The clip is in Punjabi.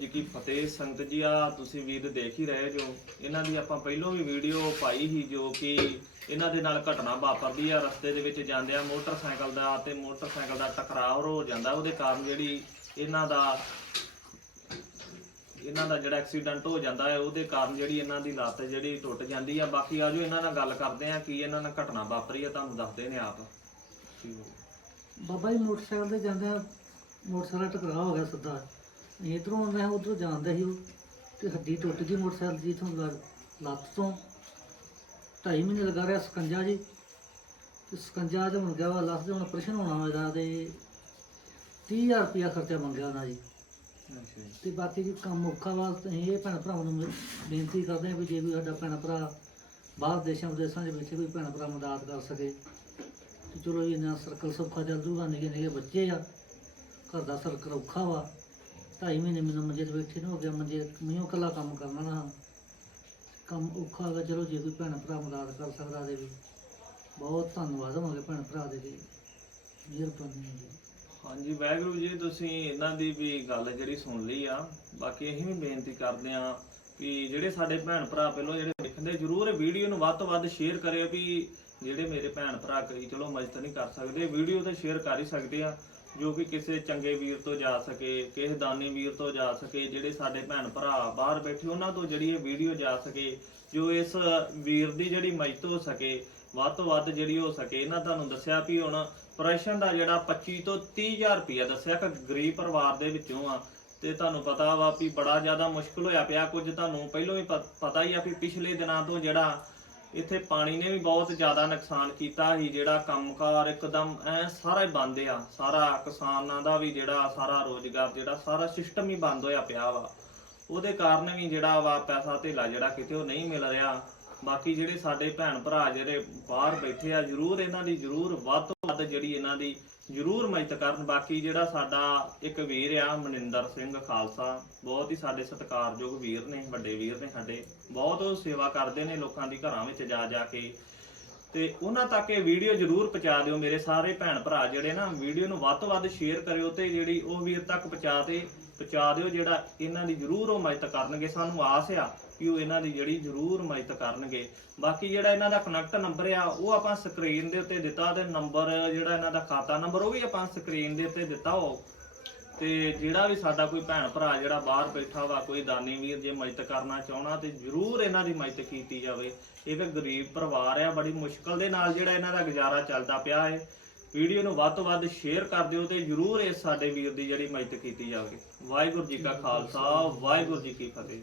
ਜੀ ਕੀ ਫਤਿਹ ਸੰਗਤ ਜੀ ਆ ਤੁਸੀਂ ਵੀਰ ਦੇਖ ਹੀ ਰਹੇ ਜੋ। ਇਹਨਾਂ ਦੀ ਆਪਾਂ ਪਹਿਲਾਂ ਵੀ ਵੀਡੀਓ ਪਾਈ ਸੀ ਜੋ ਕਿ ਇਹਨਾਂ ਦੇ ਨਾਲ ਘਟਨਾ ਵਾਪਰਦੀ ਆ, ਰਸਤੇ ਦੇ ਵਿੱਚ ਜਾਂਦੇ ਜਾਂਦਿਆਂ ਮੋਟਰਸਾਈਕਲ ਦਾ ਤੇ ਮੋਟਰਸਾਈਕਲ ਦਾ ਟਕਰਾਅ ਹੋ ਜਾਂਦਾ। ਉਹਦੇ ਕਾਰਨ ਜਿਹੜੀ ਇਹਨਾਂ ਦਾ ਇਹਨਾਂ ਦਾ ਜਿਹੜਾ ਐਕਸੀਡੈਂਟ ਹੋ ਜਾਂਦਾ ਹੈ, ਉਹਦੇ ਕਾਰਨ ਜਿਹੜੀ ਇਹਨਾਂ ਦੀ ਲੱਤ ਜਿਹੜੀ ਟੁੱਟ ਜਾਂਦੀ ਆ। ਬਾਕੀ ਆਜੋ ਇਹਨਾਂ ਨਾਲ ਗੱਲ ਕਰਦੇ ਆ, ਕੀ ਇਹਨਾਂ ਨਾਲ ਘਟਨਾ ਵਾਪਰੀ ਆ, ਤੁਹਾਨੂੰ ਦੱਸਦੇ ਨੇ ਆਪ। ਬਾਬਾ ਜੀ ਮੋਟਰਸਾਈਕਲ ਤੇ ਜਾਂਦੇ ਆ ਮੋਟਰਸਾਈਕਲ ਟਕਰਾਅ ਹੋ ਗਿਆ ਸਿੱਧਾ। ਇਧਰੋਂ ਆਉਂਦਾ ਉਧਰੋਂ ਜਾਂਦਾ ਸੀ ਉਹ ਤੇ ਹੱਡੀ ਟੁੱਟ ਗਈ ਮੋਟਰਸਾਈਕਲ ਦੀ ਤੋਂ ਲੱਤ ਤੋਂ। ਢਾਈ ਮਹੀਨੇ ਲਗਾ ਰਿਹਾ ਸਕੰਜਾ ਜੀ। ਤੇ ਸਕੰਜਾ ਤੇ ਹੁਣ ਗਿਆ ਵਾ ਲੱਤ ਦੇ ਹੁਣ ਆਪਰੇਸ਼ਨ ਹੋਣਾ ਹੋਏਗਾ ਤੇ 30000 ਰੁਪਇਆ ਖਰਚਾ ਮੰਗਿਆ ਉਹਨਾਂ ਜੀ। ਅੱਛਾ ਜੀ। ਤੇ ਬਾਕੀ ਜੀ ਕੰਮ ਔਖਾ ਵਾ ਤੇ ਇਹ ਭੈਣ ਭਰਾਵਾਂ ਨੂੰ ਬੇਨਤੀ ਕਰਦੇ ਹਾਂ ਵੀ ਜੇ ਵੀ ਸਾਡਾ ਭੈਣ ਭਰਾ ਬਾਹਰ ਦੇਸ਼ਾਂ ਵਿਦੇਸ਼ਾਂ ਦੇ ਵਿੱਚ ਕੋਈ ਭੈਣ ਭਰਾ ਮਦਦ ਕਰ ਸਕੇ। ਤੇ ਚਲੋ ਜੀ ਨਾ ਸਰਕਲ ਸੌਖਾ ਚੱਲ ਜੂਗਾ ਨਿੱਕੇ ਨਿੱਕੇ ਬੱਚੇ ਆ ਘਰ ਦਾ ਸਰਕਲ ਔਖਾ ਵਾ। ਢਾਈ ਮਹੀਨੇ ਮੈਨੂੰ ਮੰਜੇ ਤੇ ਬੈਠੇ ਨੂੰ ਹੋ ਗਿਆ, ਮੰਜੇ ਮੀਓ ਕੱਲਾ ਕੰਮ ਕਰਨਾ ਨਾ ਕੰਮ ਔਖਾ ਹੈਗਾ, ਚਲੋ ਜੇ ਕੋਈ ਭੈਣ ਭਰਾ ਮਦਦ ਕਰ ਸਕਦਾ ਦੇ ਵੀ। ਬਹੁਤ ਧੰਨਵਾਦ ਹੋਵਾਂਗੇ ਭੈਣ ਭਰਾ ਦੇ ਜੀ ਮਿਹਰਬਾਨੀ ਹੈ ਜੀ। ਹਾਂਜੀ, ਵਾਹਿਗੁਰੂ ਜੀ, ਤੁਸੀਂ ਇਹਨਾਂ ਦੀ ਵੀ ਗੱਲ ਜਿਹੜੀ ਸੁਣ ਲਈ ਆ। ਬਾਕੀ ਅਸੀਂ ਵੀ ਬੇਨਤੀ ਕਰਦੇ ਆ ਕਿ ਜਿਹੜੇ ਸਾਡੇ ਭੈਣ ਭਰਾ ਪਹਿਲਾਂ ਜਿਹੜੇ ਦੇਖਦੇ, ਜਰੂਰ ਵੀਡੀਓ ਨੂੰ ਵੱਧ ਤੋਂ ਵੱਧ ਸ਼ੇਅਰ ਕਰਿਓ ਵੀ ਜਿਹੜੇ ਮੇਰੇ ਭੈਣ ਭਰਾ ਕਈ, ਚਲੋ ਮਦਦ ਨਹੀਂ ਕਰ ਸਕਦੇ, ਵੀਡੀਓ ਤੇ ਸ਼ੇਅਰ ਕਰ ਹੀ ਸਕਦੇ ਆ। ਜੋ ਕਿ ਕਿਸੇ ਚੰਗੇ ਵੀਰ ਤੋਂ ਜਾ ਸਕੇ, ਕਿਸੇ ਦਾਨੀ ਵੀਰ ਤੋਂ ਜਾ ਸਕੇ, ਜਿਹੜੇ ਸਾਡੇ ਭੈਣ ਭਰਾ ਬਾਹਰ ਬੈਠੇ, ਉਹਨਾਂ ਤੋਂ ਜਿਹੜੀ ਇਹ ਵੀਡੀਓ ਜਾ ਸਕੇ, ਜੋ ਇਸ ਵੀਰ ਦੀ ਜਿਹੜੀ ਮਦਦ ਹੋ ਸਕੇ, ਵੱਧ ਤੋਂ ਵੱਧ ਜਿਹੜੀ ਹੋ ਸਕੇ, ਇਹਨਾਂ ਤੁਹਾਨੂੰ ਦੱਸਿਆ ਵੀ ਹੁਣ ਪ੍ਰਸ਼ਨ ਦਾ ਜਿਹੜਾ 25 ਤੋਂ 30000 ਰੁਪਇਆ ਦੱਸਿਆ ਕਿ ਗਰੀਬ ਪਰਿਵਾਰ ਦੇ ਵਿੱਚੋਂ ਆ, ਤੇ ਤੁਹਾਨੂੰ ਪਤਾ ਵਾ ਵੀ ਬੜਾ ਜ਼ਿਆਦਾ ਮੁਸ਼ਕਲ ਹੋਇਆ ਪਿਆ, ਕੁਝ ਤੁਹਾਨੂੰ ਪਹਿਲਾਂ ਹੀ ਪਤਾ ਹੀ ਆ ਵੀ ਪਿਛਲੇ ਦਿਨਾਂ ਤੋਂ ਜਿਹੜਾ ਇੱਥੇ ਪਾਣੀ ਨੇ ਵੀ ਬਹੁਤ ਜ਼ਿਆਦਾ ਨੁਕਸਾਨ ਕੀਤਾ ਸੀ, ਜਿਹੜਾ ਕੰਮਕਾਰ ਇੱਕਦਮ ਐ ਸਾਰਾ ਹੀ ਬੰਦ ਆ। ਸਾਰਾ ਕਿਸਾਨਾਂ ਦਾ ਵੀ ਜਿਹੜਾ ਸਾਰਾ ਰੋਜ਼ਗਾਰ, ਜਿਹੜਾ ਸਾਰਾ ਸਿਸਟਮ ਹੀ ਬੰਦ ਹੋਇਆ ਪਿਆ ਵਾ। ਉਹਦੇ ਕਾਰਨ ਵੀ ਜਿਹੜਾ ਵਾ ਪੈਸਾ ਧੇਲਾ ਜਿਹੜਾ ਕਿਤੇ ਉਹ ਨਹੀਂ ਮਿਲ ਰਿਹਾ। ਬਾਕੀ ਜਿਹੜੇ ਸਾਡੇ ਭੈਣ ਭਰਾ ਜਿਹੜੇ ਬਾਹਰ ਬੈਠੇ ਆ, ਜਰੂਰ ਇਹਨਾਂ ਦੀ ਜਰੂਰ ਵੱਧ ਵੱਧ ਜਿਹੜੀ ਇਹਨਾਂ ਦੀ ਜਰੂਰ ਮਦਦ ਕਰਨ। ਬਾਕੀ ਜਿਹੜਾ ਸਾਡਾ ਇੱਕ ਵੀਰ ਆ, ਮਨਿੰਦਰ ਸਿੰਘ ਖਾਲਸਾ, ਬਹੁਤ ਹੀ ਸਾਡੇ ਸਤਿਕਾਰਯੋਗ ਵੀਰ ਨੇ, ਵੱਡੇ ਵੀਰ ਨੇ ਸਾਡੇ। ਬਹੁਤ ਉਹ ਸੇਵਾ ਕਰਦੇ ਨੇ ਲੋਕਾਂ ਦੀ ਘਰਾਂ ਵਿੱਚ ਜਾ ਜਾ ਕੇ। ਤੇ ਉਹਨਾਂ ਤੱਕ ਇਹ ਵੀਡੀਓ ਜਰੂਰ ਪਹੁੰਚਾ ਦਿਓ ਮੇਰੇ ਸਾਰੇ ਭੈਣ ਭਰਾ ਜਿਹੜੇ ਨਾ ਵੀਡੀਓ ਨੂੰ ਵੱਧ ਤੋਂ ਵੱਧ ਸ਼ੇਅਰ ਕਰਿਓ ਤੇ ਜਿਹੜੀ ਉਹ ਵੀਰ ਤੱਕ ਪਹੁੰਚਾ ਤੇ ਪਹੁੰਚਾ ਦਿਓ ਜਿਹੜਾ ਇਹਨਾਂ ਦੀ ਜਰੂਰ ਉਹ ਮਦਦ ਕਰਨਗੇ। ਸਾਨੂੰ ਆਸ ਆ ਕਿ ਉਹ ਇਹਨਾਂ ਦੀ ਜਿਹੜੀ ਜਰੂਰ ਮਦਦ ਕਰਨਗੇ। ਬਾਕੀ ਜਿਹੜਾ ਇਹਨਾਂ ਦਾ ਕਨੈਕਟ ਨੰਬਰ ਆ, ਉਹ ਆਪਾਂ ਸਕਰੀਨ ਦੇ ਉੱਤੇ ਦਿੱਤਾ ਤੇ ਨੰਬਰ ਜਿਹੜਾ ਇਹਨਾਂ ਦਾ ਖਾਤਾ ਨੰਬਰ ਉਹ ਵੀ ਆਪਾਂ ਸਕਰੀਨ ਦੇ ਉੱਤੇ ਦਿੱਤਾ ਹੋ ਤੇ ਜਿਹੜਾ ਵੀ ਸਾਡਾ ਕੋਈ ਭੈਣ ਭਰਾ ਜਿਹੜਾ ਬਾਹਰ ਬੈਠਾ ਵਾ, ਕੋਈ ਦਾਨੀ ਵੀਰ ਜੇ ਮਦਦ ਕਰਨਾ ਚਾਹਣਾ ਤੇ ਜਰੂਰ ਇਹਨਾਂ ਦੀ ਮਦਦ ਕੀਤੀ ਜਾਵੇ। ਇੱਕ ਗਰੀਬ ਪਰਿਵਾਰ ਆ, ਬੜੀ ਮੁਸ਼ਕਲ ਦੇ ਨਾਲ ਜਿਹੜਾ ਇਹਨਾਂ ਦਾ ਗੁਜ਼ਾਰਾ ਚੱਲਦਾ ਪਿਆ ਹੈ ਵੀਡੀਓ ਨੂੰ ਵੱਧ ਤੋਂ ਵੱਧ ਸ਼ੇਅਰ ਕਰ ਦਿਓ ਤੇ ਜਰੂਰ ਇਸ ਸਾਡੇ ਵੀਰ ਦੀ ਜਿਹੜੀ ਮਦਦ ਕੀਤੀ ਜਾਵੇ। ਵਾਹਿਗੁਰੂ ਜੀ ਕਾ ਖਾਲਸਾ, ਵਾਹਿਗੁਰੂ ਜੀ ਕੀ ਫਤਿਹ।